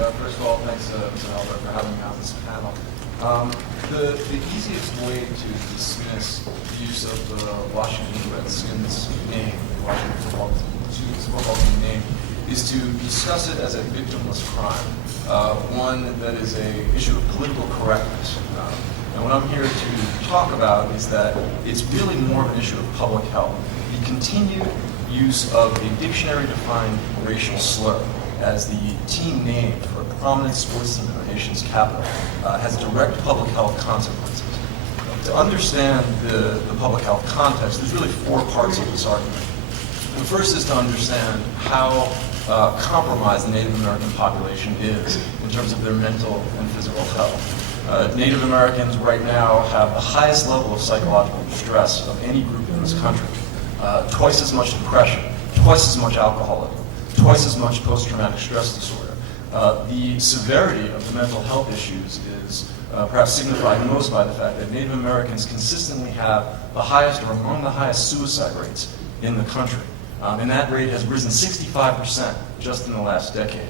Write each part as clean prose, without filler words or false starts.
First of all, thanks to Albert for having me on this panel. The easiest way to dismiss the use of the Washington Redskins name, the Washington football team name, is to discuss it as a victimless crime, one that is an issue of political correctness. And what I'm here to talk about is that it's really more of an issue of public health. The continued use of a dictionary-defined racial slur as the team name for a prominent sports team in our nation's capital has direct public health consequences. To understand the public health context, there's really four parts of this argument. The first is to understand how compromised the Native American population is in terms of their mental and physical health. Native Americans right now have the highest level of psychological distress of any group in this country. Twice as much depression, twice as much alcoholism, twice as much post-traumatic stress disorder. The severity of the mental health issues is perhaps signified most by the fact that Native Americans consistently have the highest or among the highest suicide rates in the country. And that rate has risen 65% just in the last decade.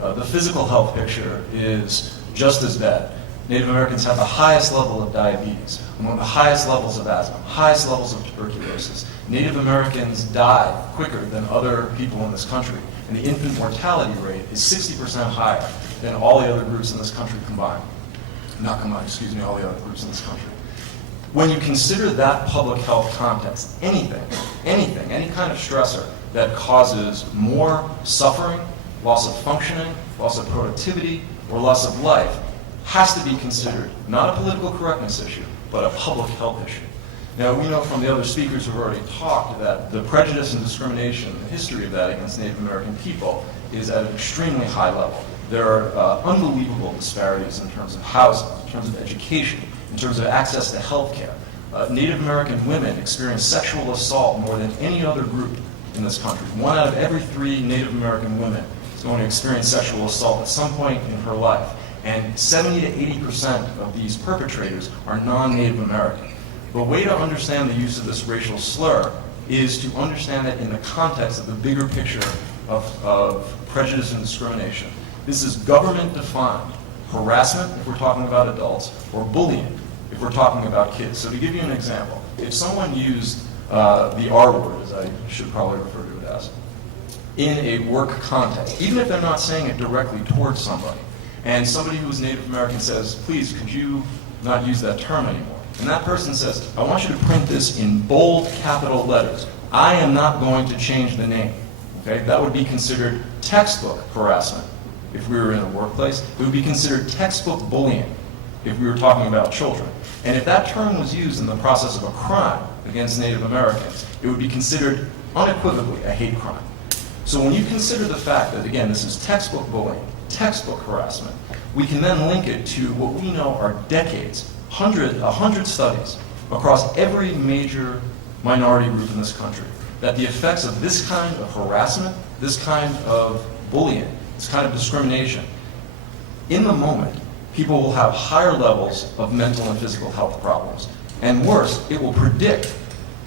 The physical health picture is just as bad. Native Americans have the highest level of diabetes, among the highest levels of asthma, highest levels of tuberculosis. Native Americans die quicker than other people in this country, and the infant mortality rate is 60% higher than all the other groups in this country combined. Not combined, excuse me, all the other groups in this country. When you consider that public health context, any kind of stressor that causes more suffering, loss of functioning, loss of productivity, or loss of life, has to be considered not a political correctness issue, but a public health issue. Now, we know from the other speakers who have already talked that the prejudice and discrimination, the history of that against Native American people is at an extremely high level. There are unbelievable disparities in terms of housing, in terms of education, in terms of access to health care. Native American women experience sexual assault more than any other group in this country. 1 out of every 3 Native American women is going to experience sexual assault at some point in her life. And 70 to 80% of these perpetrators are non-Native American. The way to understand the use of this racial slur is to understand it in the context of the bigger picture of prejudice and discrimination. This is government-defined harassment, if we're talking about adults, or bullying, if we're talking about kids. So to give you an example, if someone used the R word, as I should probably refer to it as, in a work context, even if they're not saying it directly towards somebody, and somebody who is Native American says, please, could you not use that term anymore? And that person says, I want you to print this in bold capital letters. I am not going to change the name. Okay? That would be considered textbook harassment if we were in a workplace. It would be considered textbook bullying if we were talking about children. And if that term was used in the process of a crime against Native Americans, it would be considered unequivocally a hate crime. So when you consider the fact that, again, this is textbook bullying, textbook harassment, we can then link it to what we know are decades, 100 studies across every major minority group in this country, that the effects of this kind of harassment, this kind of bullying, this kind of discrimination, in the moment, people will have higher levels of mental and physical health problems. And worse, it will predict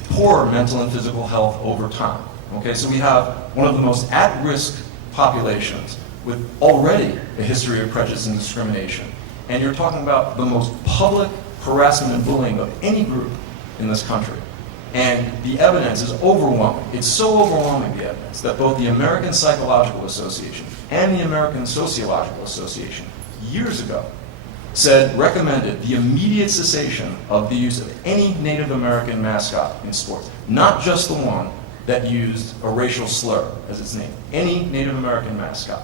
poor mental and physical health over time. Okay, so we have one of the most at-risk populations with already a history of prejudice and discrimination. And you're talking about the most public harassment and bullying of any group in this country. And the evidence is overwhelming. It's so overwhelming, the evidence, that both the American Psychological Association and the American Sociological Association, years ago, recommended the immediate cessation of the use of any Native American mascot in sports, not just the one that used a racial slur as its name, any Native American mascot.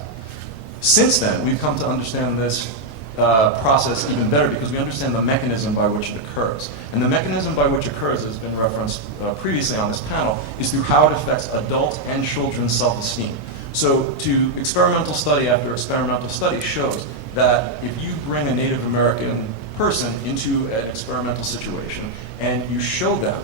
Since then, we've come to understand this process even better because we understand the mechanism by which it occurs. And the mechanism by which it occurs, as has been referenced previously on this panel, is through how it affects adult and children's self-esteem. So experimental study after experimental study shows that if you bring a Native American person into an experimental situation and you show them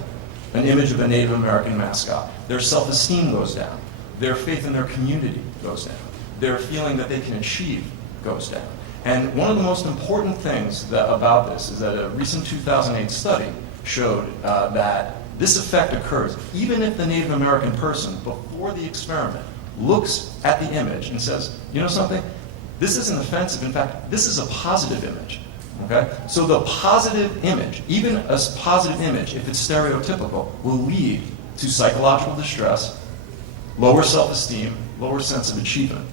an image of a Native American mascot, their self-esteem goes down, their faith in their community goes down, their feeling that they can achieve goes down. And one of the most important things about this is that a recent 2008 study showed that this effect occurs even if the Native American person, before the experiment, looks at the image and says, you know something? This isn't offensive. In fact, this is a positive image. Okay? So the positive image, even a positive image, if it's stereotypical, will lead to psychological distress, lower self-esteem, lower sense of achievement.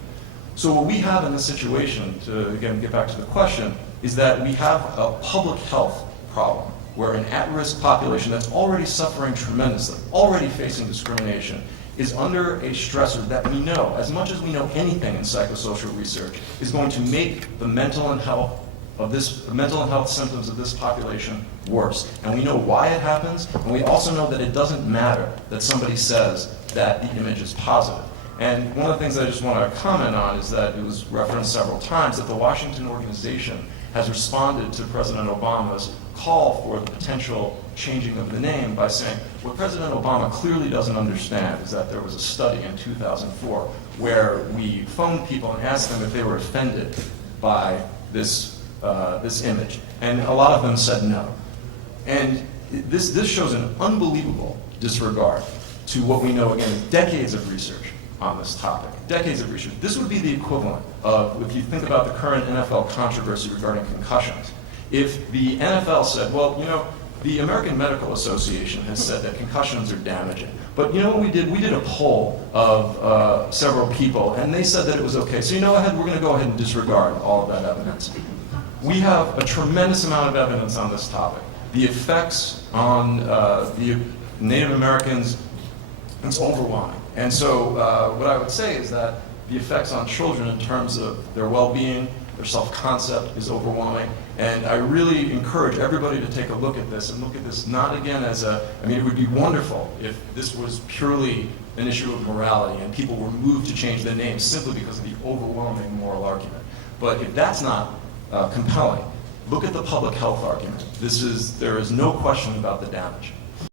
So what we have in this situation, to again get back to the question, is that we have a public health problem where an at-risk population that's already suffering tremendously, already facing discrimination, is under a stressor that we know, as much as we know anything in psychosocial research, is going to make the mental health symptoms of this population worse. And we know why it happens, and we also know that it doesn't matter that somebody says that the image is positive. And one of the things that I just want to comment on is that it was referenced several times that the Washington organization has responded to President Obama's call for the potential changing of the name by saying, what President Obama clearly doesn't understand is that there was a study in 2004 where we phoned people and asked them if they were offended by this image. And a lot of them said no. And this shows an unbelievable disregard to what we know, again, decades of research on this topic. Decades of research. This would be the equivalent of, if you think about the current NFL controversy regarding concussions, if the NFL said, well, you know, the American Medical Association has said that concussions are damaging. But you know what we did? We did a poll of several people, and they said that it was okay. So you know what? We're going to go ahead and disregard all of that evidence. We have a tremendous amount of evidence on this topic. The effects on the Native Americans, it's overwhelming. And so what I would say is that the effects on children in terms of their well-being, their self-concept is overwhelming. And I really encourage everybody to take a look at this and look at this not again as it would be wonderful if this was purely an issue of morality and people were moved to change the name simply because of the overwhelming moral argument. But if that's not compelling, look at the public health argument. There is no question about the damage.